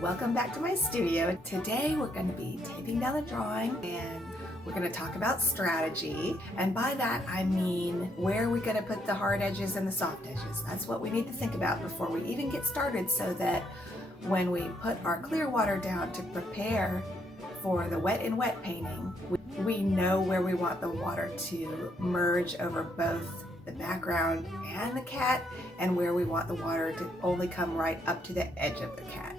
Welcome back to my studio. Today we're going to be taping down the drawing and we're going to talk about strategy. And by that I mean where are we going to put the hard edges and the soft edges. That's what we need to think about before we even get started, so that when we put our clear water down to prepare for the wet in wet painting, we know where we want the water to merge over both the background and the cat, and where we want the water to only come right up to the edge of the cat.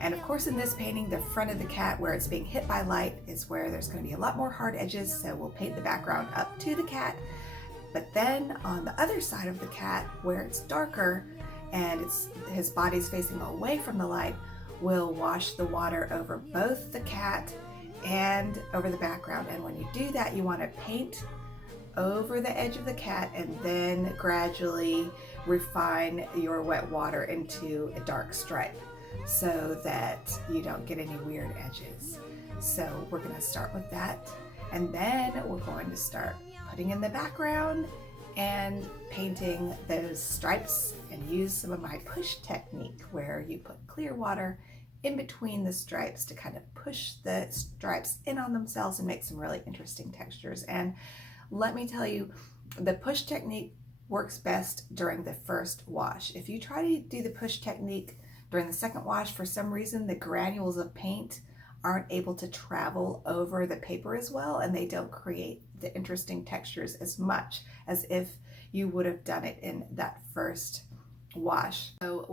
And of course in this painting, the front of the cat where it's being hit by light is where there's going to be a lot more hard edges, so we'll paint the background up to the cat. But then on the other side of the cat where it's darker and his body's facing away from the light, we'll wash the water over both the cat and over the background. And when you do that, you want to paint over the edge of the cat and then gradually refine your wet water into a dark stripe, so that you don't get any weird edges. So we're going to start with that, and then we're going to start putting in the background and painting those stripes, and use some of my push technique where you put clear water in between the stripes to kind of push the stripes in on themselves and make some really interesting textures. And let me tell you, the push technique works best during the first wash. If you try to do the push technique during the second wash, for some reason the granules of paint aren't able to travel over the paper as well, and they don't create the interesting textures as much as if you would have done it in that first wash. So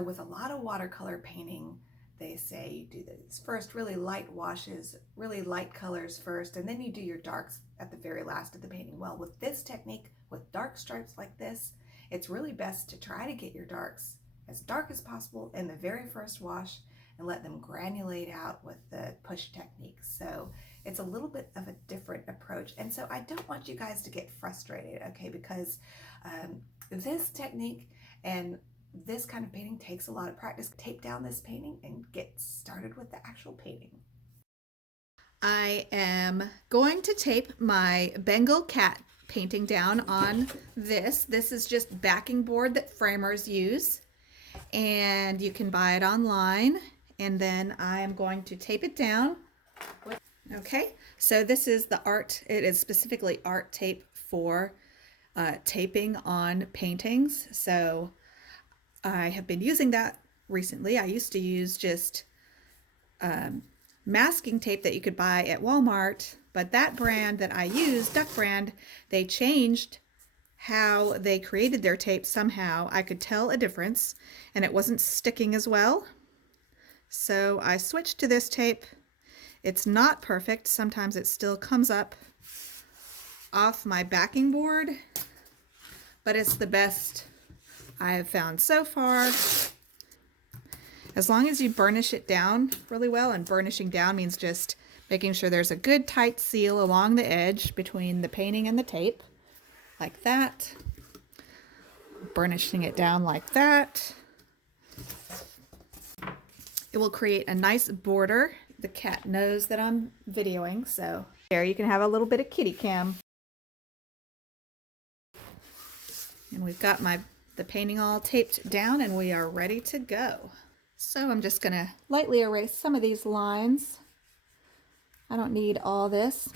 with a lot of watercolor painting, they say you do these first really light washes, really light colors first, and then you do your darks at the very last of the painting. Well, with this technique, with dark stripes like this, it's really best to try to get your darks as dark as possible in the very first wash and let them granulate out with the push technique. So it's a little bit of a different approach. And so I don't want you guys to get frustrated, okay? Because this technique and this kind of painting takes a lot of practice. Tape down this painting and get started with the actual painting. I am going to tape my Bengal cat painting down on this. This is just backing board that framers use, and you can buy it online. And then I am going to tape it down. Okay, so this is the art. It is specifically art tape for taping on paintings. So I have been using that recently. I used to use just masking tape that you could buy at Walmart, but that brand that I use, Duck brand, they changed how they created their tape somehow. I could tell a difference, and it wasn't sticking as well. So I switched to this tape. It's not perfect. Sometimes it still comes up off my backing board, but it's the best I have found so far. As long as you burnish it down really well, and burnishing down means just making sure there's a good tight seal along the edge between the painting and the tape, like that. Burnishing it down like that. It will create a nice border. The cat knows that I'm videoing, so there you can have a little bit of kitty cam. And we've got the painting all taped down, and we are ready to go. So I'm just going to lightly erase some of these lines. I don't need all this.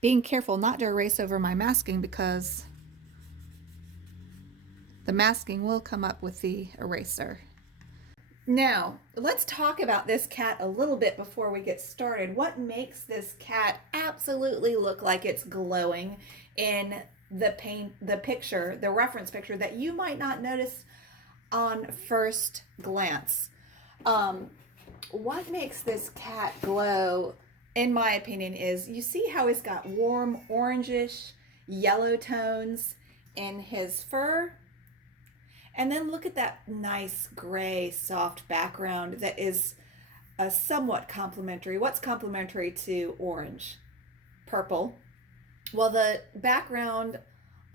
Being careful not to erase over my masking, because the masking will come up with the eraser. Now, let's talk about this cat a little bit before we get started. What makes this cat absolutely look like it's glowing in the picture, the reference picture, that you might not notice on first glance? What makes this cat glow, in my opinion, is you see how he's got warm orangish yellow tones in his fur? And then look at that nice gray soft background that is somewhat complementary. What's complementary to orange? Purple. Well, the background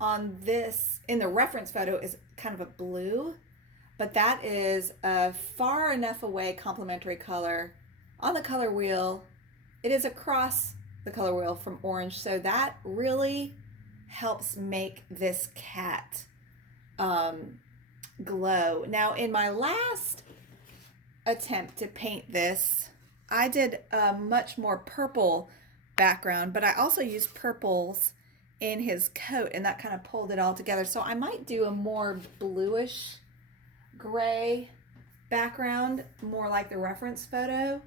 on this in the reference photo is kind of a blue, but that is a far enough away complementary color on the color wheel. It is across the color wheel from orange, so that really helps make this cat glow. Now in my last attempt to paint this, I did a much more purple background, but I also used purples in his coat, and that kind of pulled it all together. So I might do a more bluish gray background, more like the reference photo,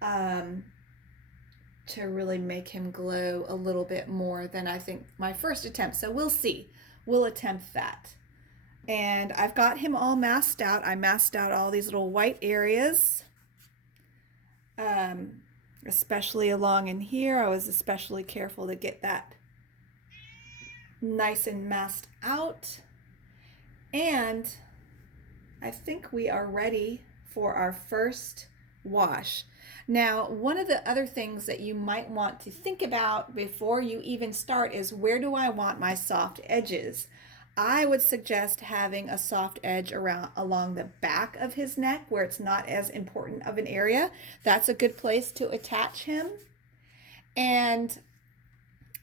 to really make him glow a little bit more than I think my first attempt. So we'll see. We'll attempt that. And I've got him all masked out. I masked out all these little white areas, especially along in here. I was especially careful to get that nice and masked out. And I think we are ready for our first wash. Now, one of the other things that you might want to think about before you even start is, where do I want my soft edges? I would suggest having a soft edge along the back of his neck, where it's not as important of an area. That's a good place to attach him. And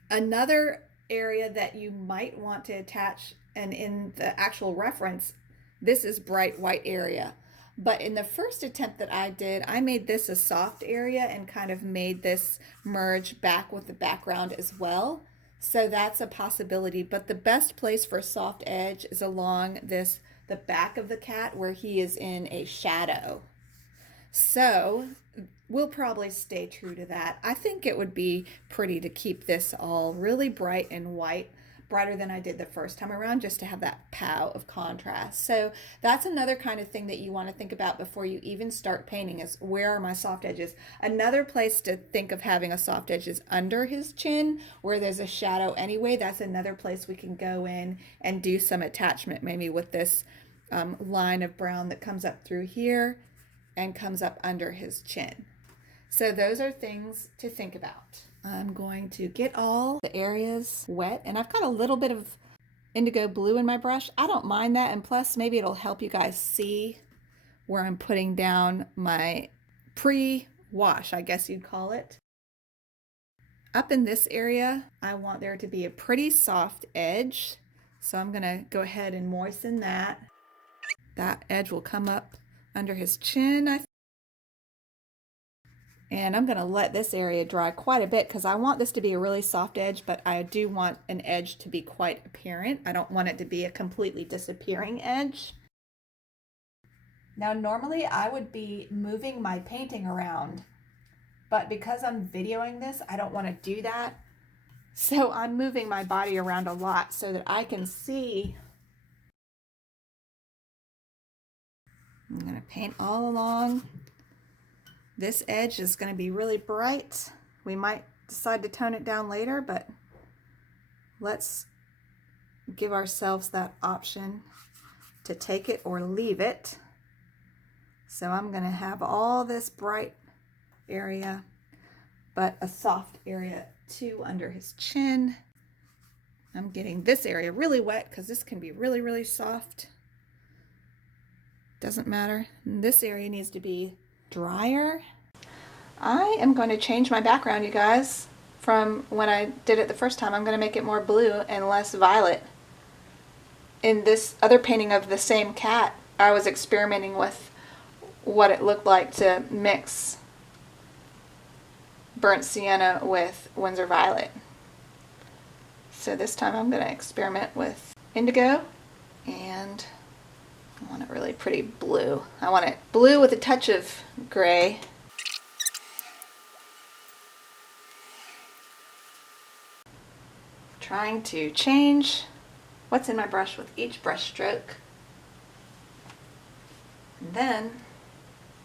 another area that you might want to attach, and in the actual reference, this is bright white area. But in the first attempt that I did, I made this a soft area and kind of made this merge back with the background as well. So that's a possibility. But the best place for a soft edge is along the back of the cat, where he is in a shadow. So we'll probably stay true to that. I think it would be pretty to keep this all really bright and white, brighter than I did the first time around, just to have that pow of contrast. So that's another kind of thing that you want to think about before you even start painting, is, where are my soft edges? Another place to think of having a soft edge is under his chin, where there's a shadow anyway. That's another place we can go in and do some attachment, maybe with this line of brown that comes up through here and comes up under his chin. So those are things to think about. I'm going to get all the areas wet, and I've got a little bit of indigo blue in my brush. I don't mind that, and plus maybe it'll help you guys see where I'm putting down my pre-wash, I guess you'd call it. Up in this area, I want there to be a pretty soft edge, so I'm gonna go ahead and moisten that. That edge will come up under his chin, I think. And I'm going to let this area dry quite a bit, because I want this to be a really soft edge, but I do want an edge to be quite apparent. I don't want it to be a completely disappearing edge. Now, normally I would be moving my painting around, but because I'm videoing this, I don't want to do that. So I'm moving my body around a lot so that I can see. I'm going to paint all along. This edge is going to be really bright. We might decide to tone it down later, but let's give ourselves that option to take it or leave it. So I'm going to have all this bright area, but a soft area too under his chin. I'm getting this area really wet because this can be really, really soft. Doesn't matter. And this area needs to be drier. I am going to change my background, you guys, from when I did it the first time. I'm going to make it more blue and less violet. In this other painting of the same cat, I was experimenting with what it looked like to mix burnt sienna with Winsor violet. So this time I'm going to experiment with indigo, and I want it really pretty blue. I want it blue with a touch of gray. Trying to change what's in my brush with each brush stroke. And then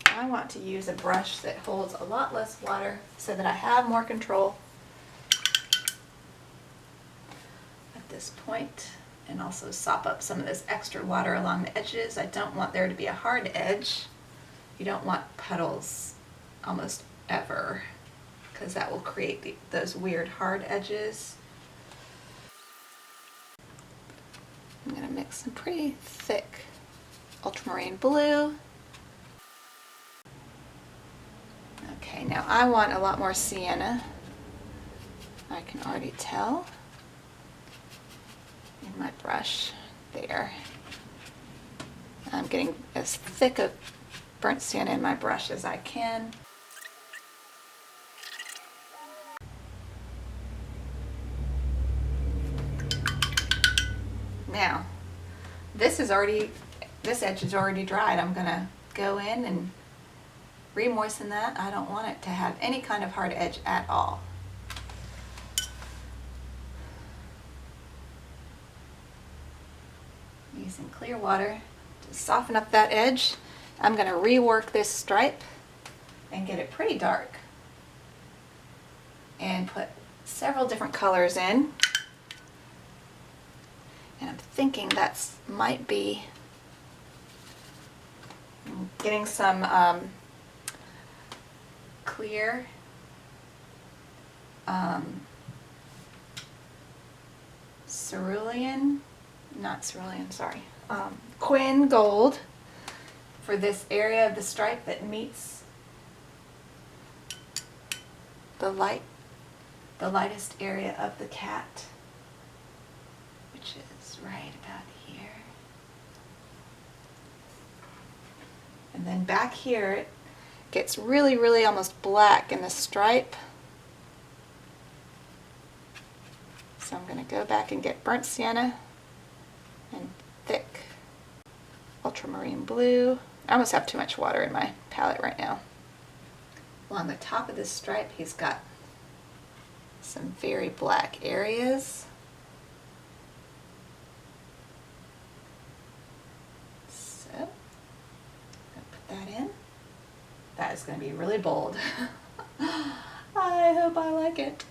I want to use a brush that holds a lot less water so that I have more control at this point, and also sop up some of this extra water along the edges. I don't want there to be a hard edge. You don't want puddles almost ever, because that will create those weird hard edges. I'm going to mix some pretty thick ultramarine blue. Okay, now I want a lot more sienna. I can already tell in my brush there. I'm getting as thick of burnt sienna in my brush as I can. Now, this edge is already dried. I'm gonna go in and re-moisten that. I don't want it to have any kind of hard edge at all. Using clear water to soften up that edge. I'm gonna rework this stripe and get it pretty dark and put several different colors in. And I'm thinking that's might be getting some clear Quin gold for this area of the stripe that meets the lightest area of the cat, which is right about here. And then back here it gets really, really almost black in the stripe. So I'm going to go back and get burnt sienna and thick ultramarine blue. I almost have too much water in my palette right now. Along the top of this stripe, he's got some very black areas. So, I'm going to put that in. That is going to be really bold. I hope I like it.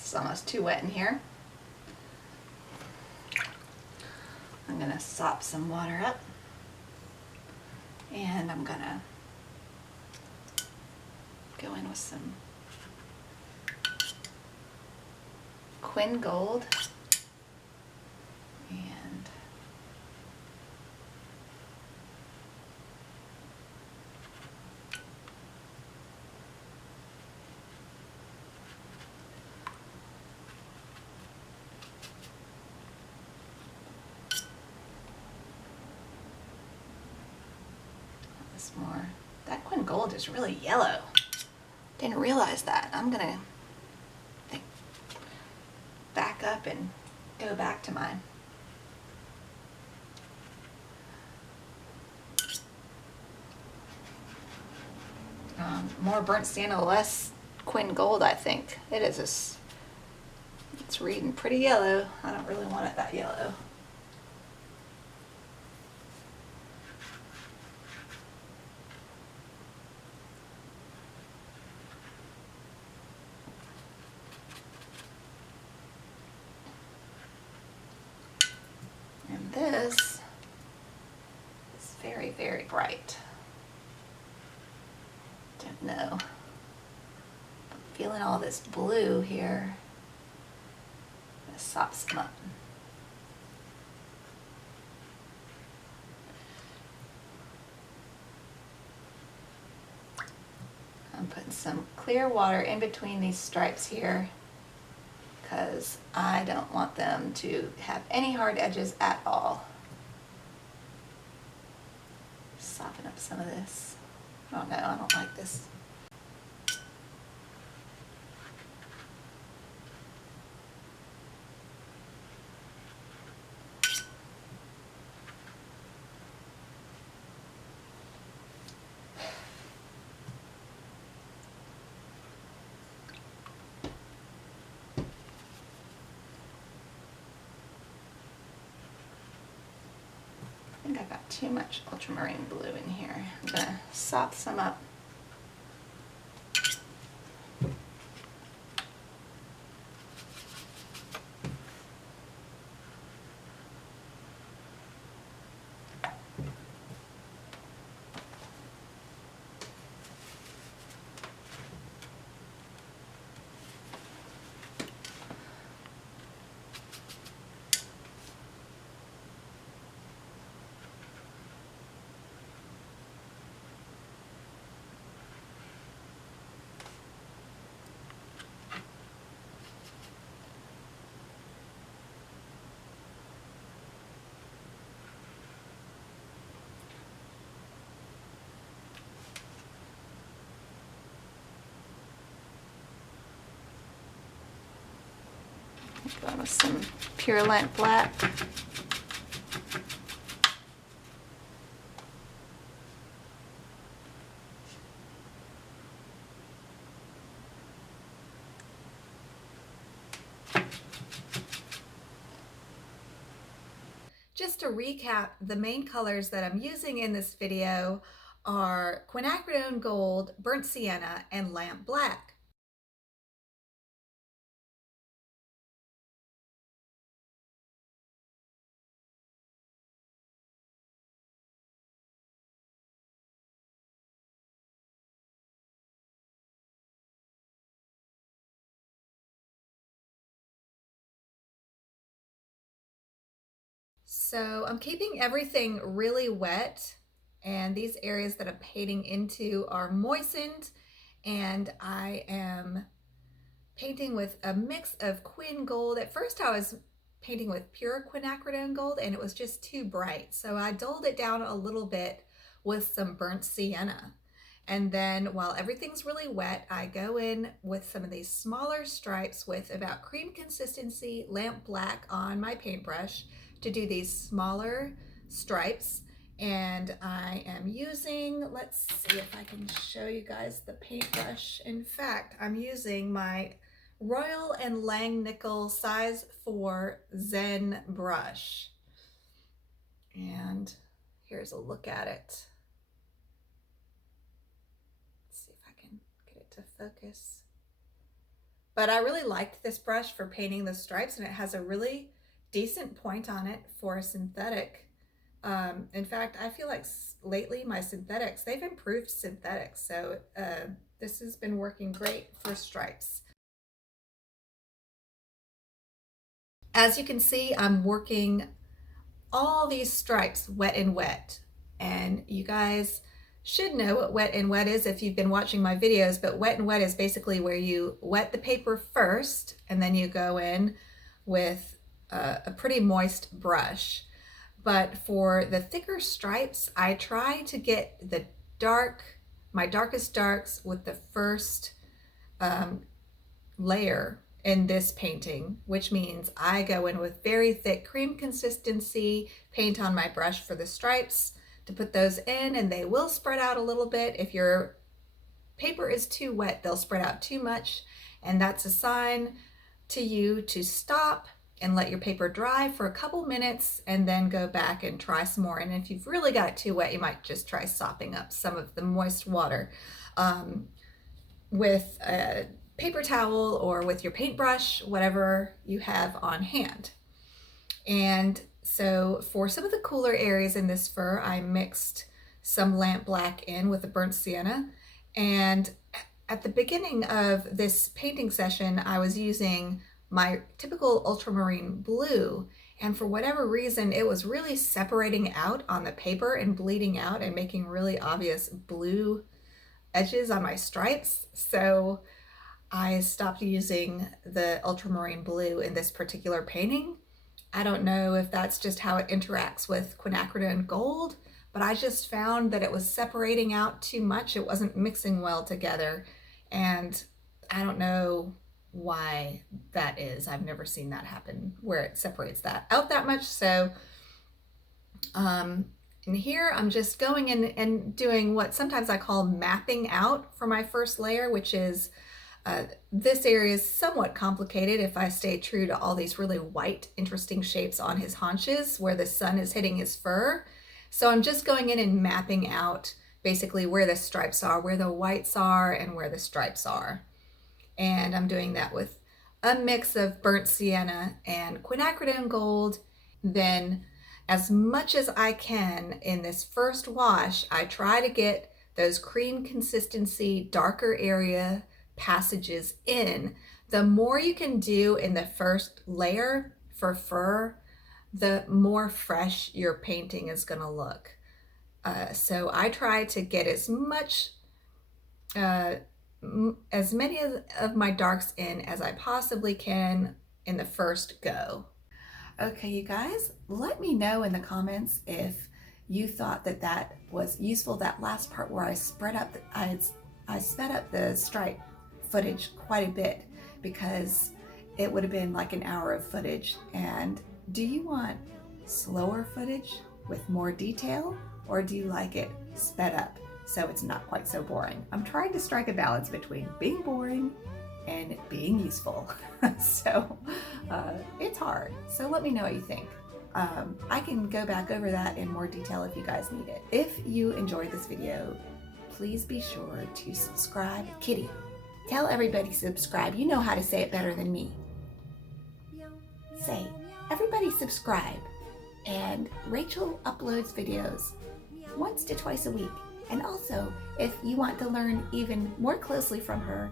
It's almost too wet in here. I'm going to sop some water up, and I'm going to go in with some Quin gold and more. That Quin gold is really yellow. Didn't realize that. I'm gonna back up and go back to mine. More burnt sienna, less Quin gold, I think. It is it's reading pretty yellow. I don't really want it that yellow. This is very, very bright. Don't know. I'm feeling all this blue here. This sops them up. I'm putting some clear water in between these stripes here, because I don't want them to have any hard edges at all. Soften up some of this. Oh no, I don't like this. I think I got too much ultramarine blue in here. I'm going to sop some up. Going with some pure lamp black. Just to recap, the main colors that I'm using in this video are quinacridone gold, burnt sienna, and lamp black. So I'm keeping everything really wet, and these areas that I'm painting into are moistened, and I am painting with a mix of quin gold. At first I was painting with pure quinacridone gold and it was just too bright. So I dulled it down a little bit with some burnt sienna. And then while everything's really wet, I go in with some of these smaller stripes with about cream consistency lamp black on my paintbrush to do these smaller stripes. And I am using, let's see if I can show you guys the paintbrush. In fact, I'm using my Royal & Langnickel size 4 Zen brush. And here's a look at it. Let's see if I can get it to focus. But I really liked this brush for painting the stripes, and it has a really decent point on it for a synthetic. In fact, I feel like lately my synthetics, they've improved synthetics. So this has been working great for stripes. As you can see, I'm working all these stripes wet and wet. And you guys should know what wet and wet is if you've been watching my videos, but wet and wet is basically where you wet the paper first and then you go in with a pretty moist brush. But for the thicker stripes, I try to get my darkest darks with the first layer in this painting, which means I go in with very thick cream consistency paint on my brush for the stripes to put those in, and they will spread out a little bit. If your paper is too wet, they'll spread out too much, and that's a sign to you to stop and let your paper dry for a couple minutes and then go back and try some more. And if you've really got it too wet, you might just try sopping up some of the moist water with a paper towel or with your paintbrush, whatever you have on hand. And so for some of the cooler areas in this fur, I mixed some lamp black in with the burnt sienna. And at the beginning of this painting session, I was using my typical ultramarine blue, and for whatever reason it was really separating out on the paper and bleeding out and making really obvious blue edges on my stripes. So I stopped using the ultramarine blue in this particular painting. I don't know if that's just how it interacts with quinacridone gold, but I just found that it was separating out too much. It wasn't mixing well together, and I don't know why that is. I've never seen that happen where it separates that out that much. So in here I'm just going in and doing what sometimes I call mapping out for my first layer, which is this area is somewhat complicated if I stay true to all these really white interesting shapes on his haunches where the sun is hitting his fur. So I'm just going in and mapping out basically where the stripes are, where the whites are, and where the stripes are. And I'm doing that with a mix of burnt sienna and quinacridone gold. Then as much as I can in this first wash, I try to get those cream consistency, darker area passages in. The more you can do in the first layer for fur, the more fresh your painting is going to look. So I try to get as many of my darks in as I possibly can in the first go. Okay, you guys, let me know in the comments if you thought that that was useful, that last part where I sped up the stripe footage quite a bit, because it would have been like an hour of footage. And do you want slower footage with more detail, or do you like it sped up so it's not quite so boring? I'm trying to strike a balance between being boring and being useful. So it's hard. So let me know what you think. I can go back over that in more detail if you guys need it. If you enjoyed this video, please be sure to subscribe. Kitty, tell everybody subscribe. You know how to say it better than me. Say, everybody subscribe. And Rachel uploads videos once to twice a week. And also, if you want to learn even more closely from her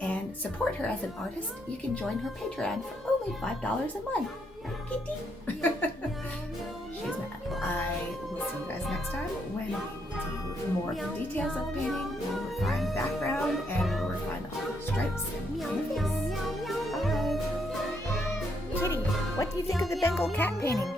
and support her as an artist, you can join her Patreon for only $5 a month. Right, Kitty? She's mad. I will see you guys next time when we will do more of the details of painting. We'll refine background and we'll refine all the stripes and the face. Bye. Kitty, what do you think of the Bengal cat painting?